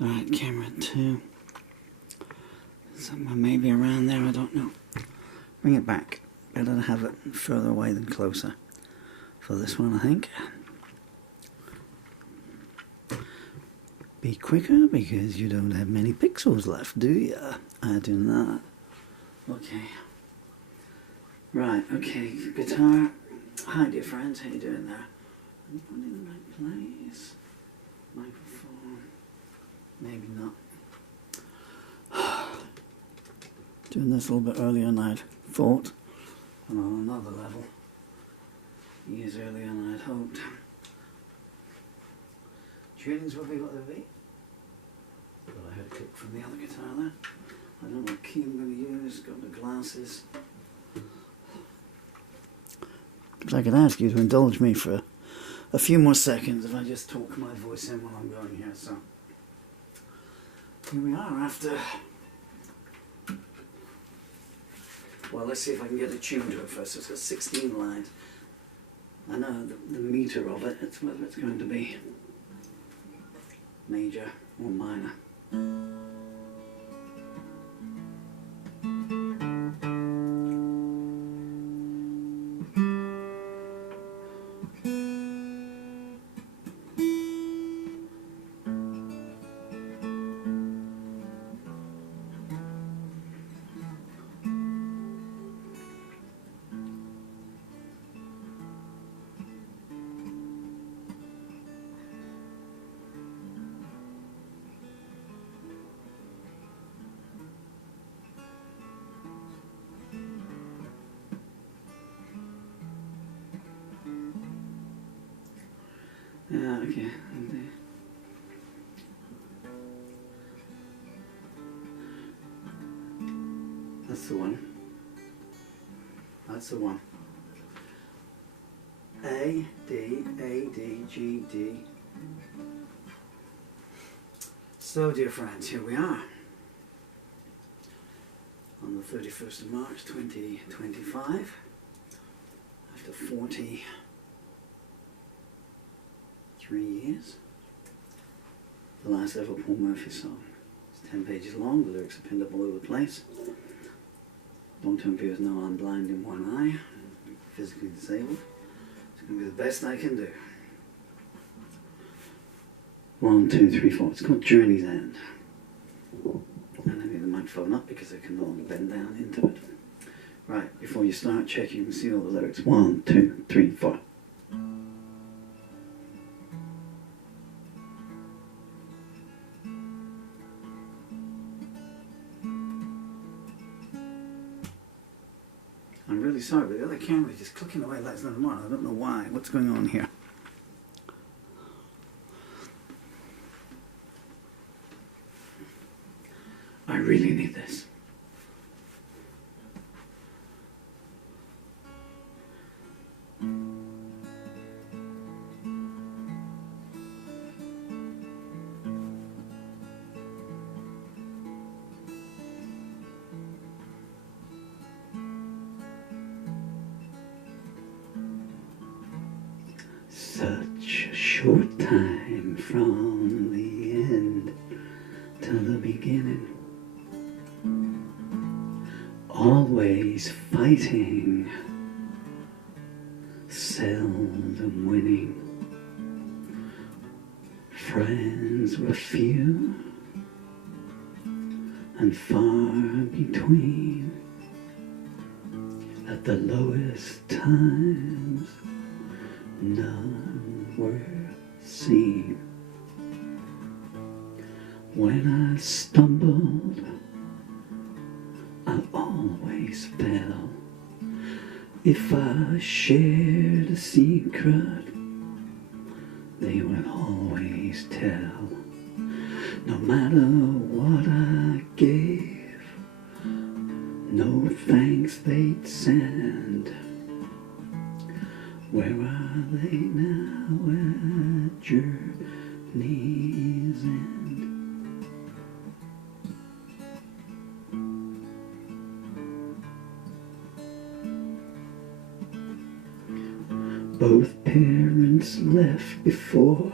Alright, camera 2. Somewhere maybe around there, I don't know. Bring it back. Better to have it further away than closer for this one, I think. Be quicker because you don't have many pixels left, do you? I do not. Okay. Right, okay, guitar. Hi dear friends, how you doing there? Are you putting it in the right place? Microphone. Maybe not. Doing this a little bit earlier than I'd thought. And on another level. Years earlier than I'd hoped. Tunings will be what they'll be. But I heard a click from the other guitar there. I don't know what key I'm going to use. Got the glasses. If I could ask you to indulge me for a few more seconds if I just talk my voice in while I'm going here. So here we are after. Well, let's see if I can get a tune to it first. It's got 16 lines. I know the meter of it. It's whether it's going to be major or minor. Yeah, okay. That's the one. That's the one. A, D, A, D, G, D. So, dear friends, here we are. On the 31st of March, 2025. After 43 years. The last ever Paul Murphy song. It's 10 pages long, the lyrics are pinned up all over the place. Long-term viewers know I'm blind in one eye, physically disabled. It's going to be the best I can do. 1, 2, 3, 4. It's called Journey's End. And I need the microphone up because I can no longer bend down into it. Right, before you start, check you can see all the lyrics. 1, 2, 3, 4. I'm really sorry, but the other camera is just clicking away like nothing more. I don't know why. What's going on here? I really need this. Such a short time from the end to the beginning. Always fighting, seldom winning. Friends were few and far between. At the lowest times, none were seen. When I stumbled, I always fell. If I shared a secret, they would always tell. No matter what I gave, no thanks they'd send. Where are they now at journey's end? Both parents left before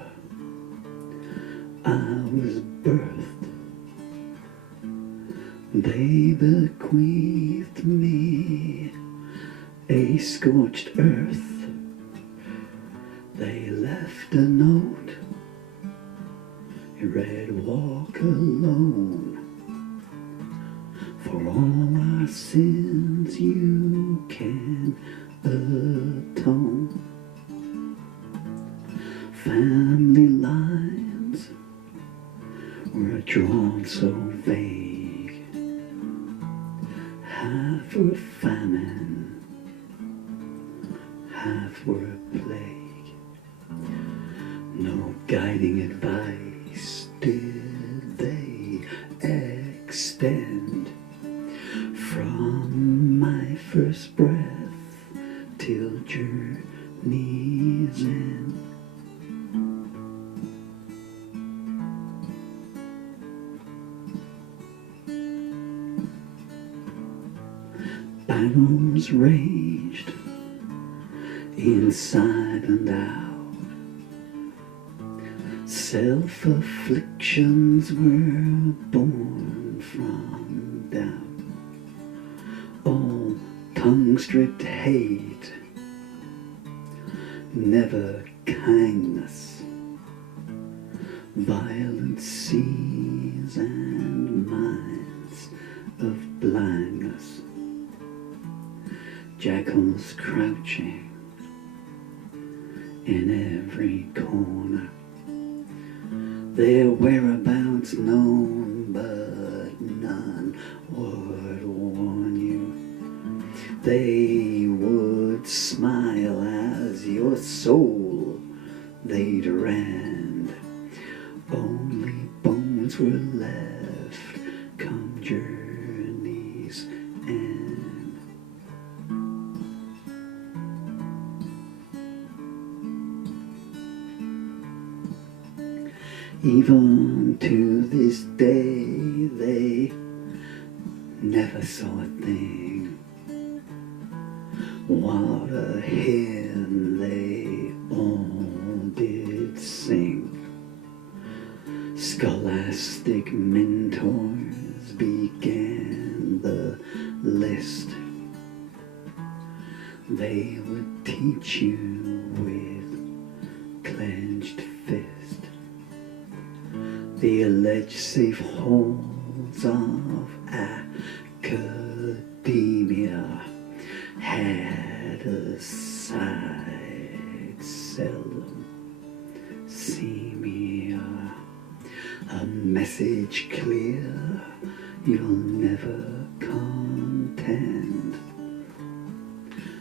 I was birthed, they bequeathed me a scorched earth. They left a note, it read, "Walk alone. For all our sins you can atone." Family lines were drawn so vague, half were famine, half were plague. No guiding advice did they extend, from my first breath till journey's end. Battles raged inside and out. Self-afflictions were born from doubt. All tongue-stripped hate, never kindness, violent seas and minds of blindness. Jackals crouching in every corner, their whereabouts known, but none would warn you. They would smile as your soul they'd rend. Only bones were left come journey's end. Even to this day, they never saw a thing. What a hymn they all did sing. Scholastic mentors began the list. They would teach you with clenched fist the alleged safe halls of academia had a side seldom seemier, a message clear you'll never contend,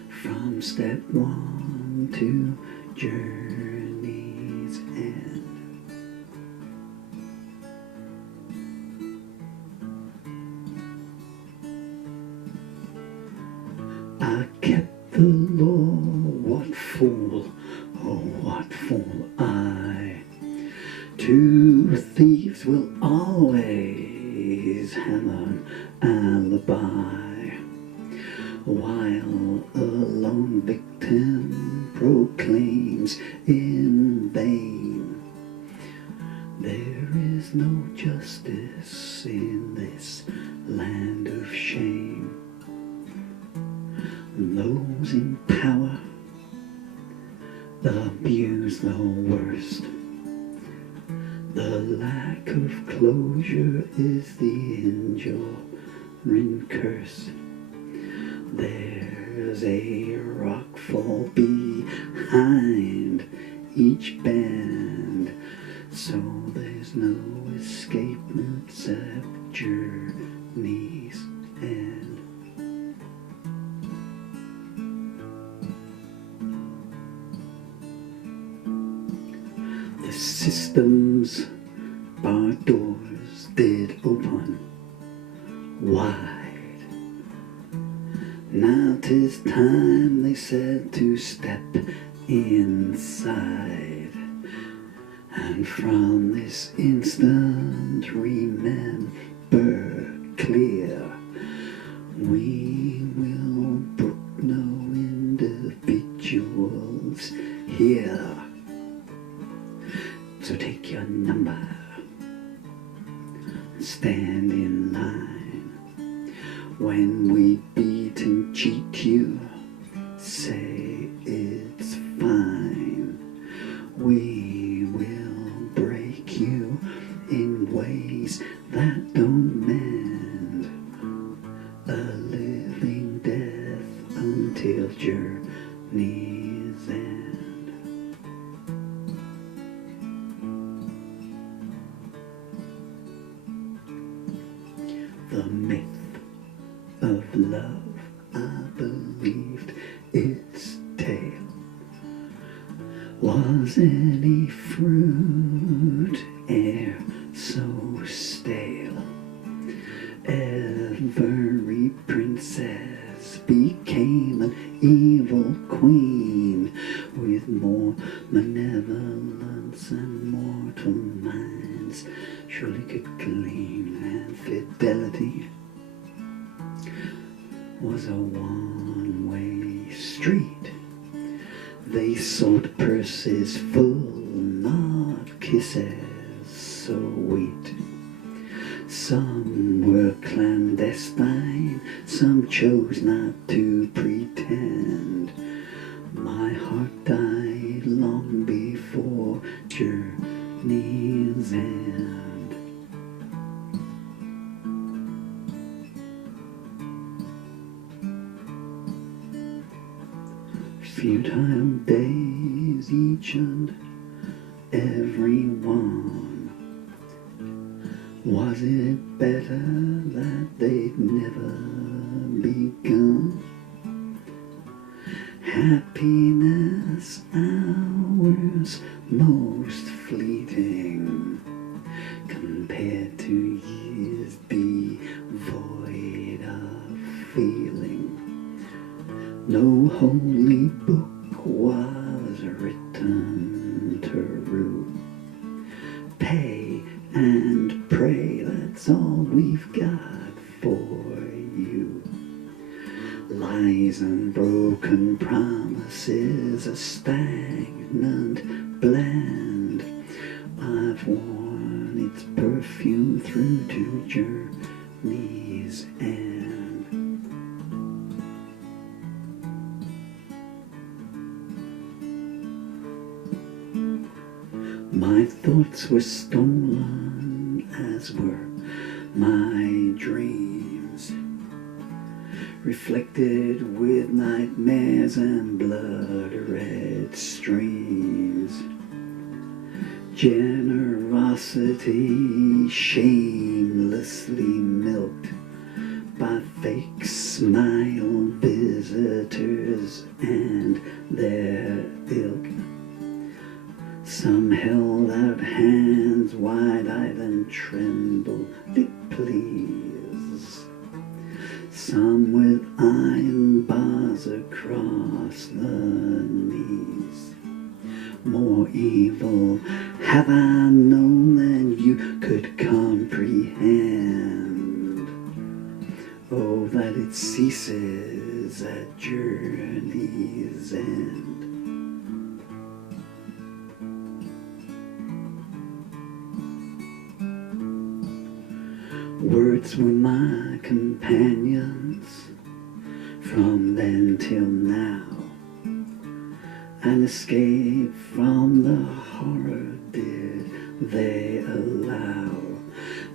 from step one to journey's end. I kept the law, what fool, oh what fool I. Two thieves will always have an alibi, while a lone victim proclaims in vain. There is no justice in this land of shame. Those in power abuse the worst. The lack of closure is the enduring curse. There's a rockfall behind each bend, so there's no escape route except journey's end. The system's barred doors did open wide. Now 'tis time, they said, to step inside. And from this instant remember clear, we will brook no individuals here. So take your number stand in line. When we beat and cheat you, say it's fine. We will break you in ways that don't mend. A living death until journey's end. The myth of love, I believed its tale was any fruit e'er so stale. Every princess became an evil queen, with more malevolence and mortal minds surely could glean, and fidelity was a one-way street. They sought purses full, not kisses sweet. Some were clandestine, some chose not to pretend. My heart died long before journey's end. Futile days, each and every one. Was it better that they'd never begun? Happiness, ours most fleeting, compared to years devoid of feeling. No holy book was written to rule. Pay and pray, that's all we've got for you. Lies and broken promises, a stagnant blend. I've worn its perfume through to journey's end. My thoughts were stolen, as were my dreams, reflected with nightmares and blood-red streams. Generosity shamelessly milked by fake smile visitors and their ilk. Some held out hands wide-eyed and trembled, please. Some with iron bars across the knees. More evil have I known than you could comprehend. Oh, that it ceases at journey's end. Words were my companions from then till now. An escape from the horror did they allow.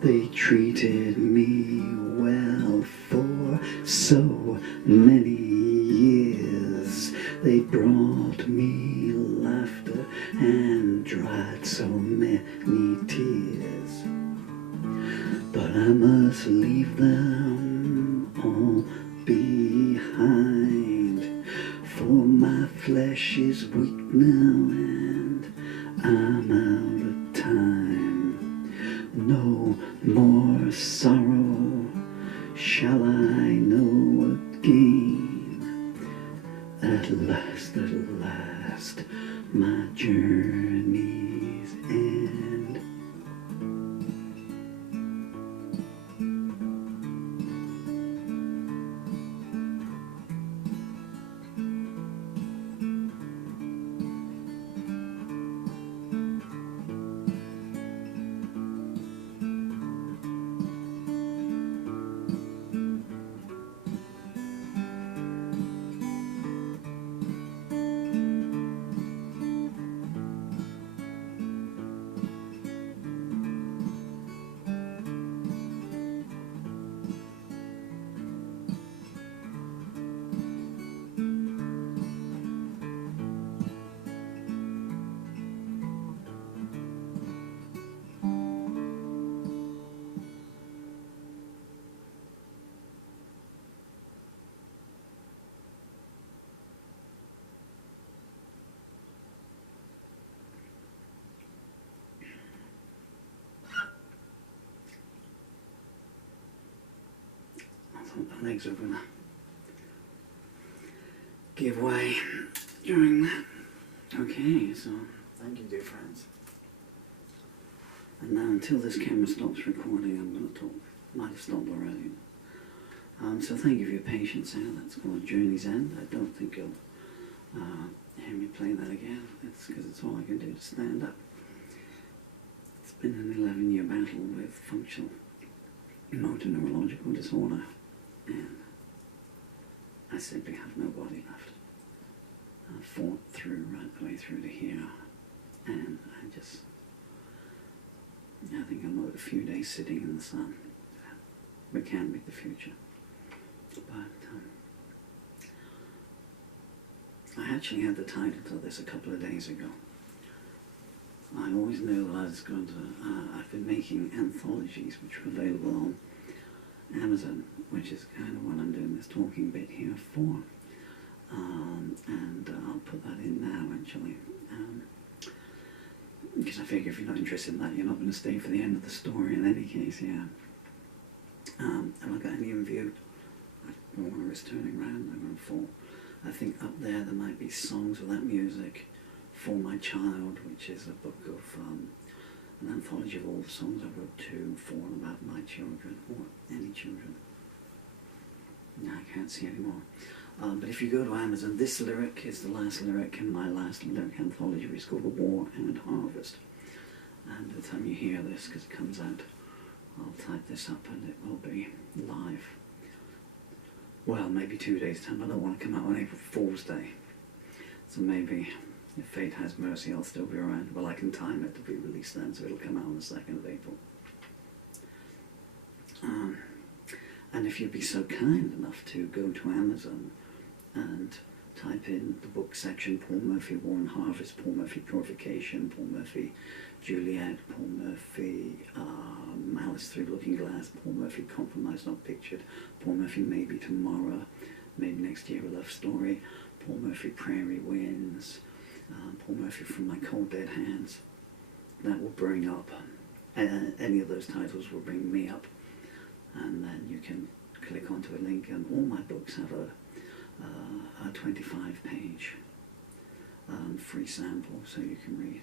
They treated me well for so many years. They brought me laughter and dried so many tears. But I must leave them all behind, for my flesh is weak now and I'm out of time. No more sorrow shall I know again. At last, my journey's end. legs are going to give way during that. Okay, so thank you, dear friends. And now, until this camera stops recording, I'm going to talk. Might have stopped already. So thank you for your patience now. That's called Journey's End. I don't think you'll hear me play that again. It's because it's all I can do to stand up. It's been an 11-year battle with functional motor neurological disorder, and I simply have no body left. I fought through right the way through to here, and I think I'm owed a few days sitting in the sun. It can be the future. But I actually had the title to this a couple of days ago. I always knew that I was going to, I've been making anthologies which are available on Amazon, which is kind of what I'm doing this talking bit here for. And I'll put that in now, actually. Because I figure if you're not interested in that, you're not going to stay for the end of the story in any case, yeah. Have I got any in view? When I was turning around, I'm going to fall. I think up there might be Songs Without Music for My Child, which is a book of an anthology of all the songs I wrote to, for and about my children, or any children. No, I can't see anymore. But if you go to Amazon, this lyric is the last lyric in my last lyric anthology, which is called The War and Harvest. And by the time you hear this, because it comes out, I'll type this up and it will be live. Well, maybe 2 days' time. I don't want to come out on April Fool's Day. So maybe, if fate has mercy, I'll still be around. Well, I can time it to be released then, so it'll come out on the 2nd of April. And if you'd be so kind enough to go to Amazon and type in the book section, Paul Murphy, War and Harvest, Paul Murphy, Purification, Paul Murphy, Juliet, Paul Murphy, Malice Through Looking Glass, Paul Murphy, Compromise Not Pictured, Paul Murphy, Maybe Tomorrow, Maybe Next Year, A Love Story, Paul Murphy, Prairie Winds, Paul Murphy, From My Cold Dead Hands. That will bring up, any of those titles will bring me up, and then you can click onto a link, and all my books have a 25-page free sample, so you can read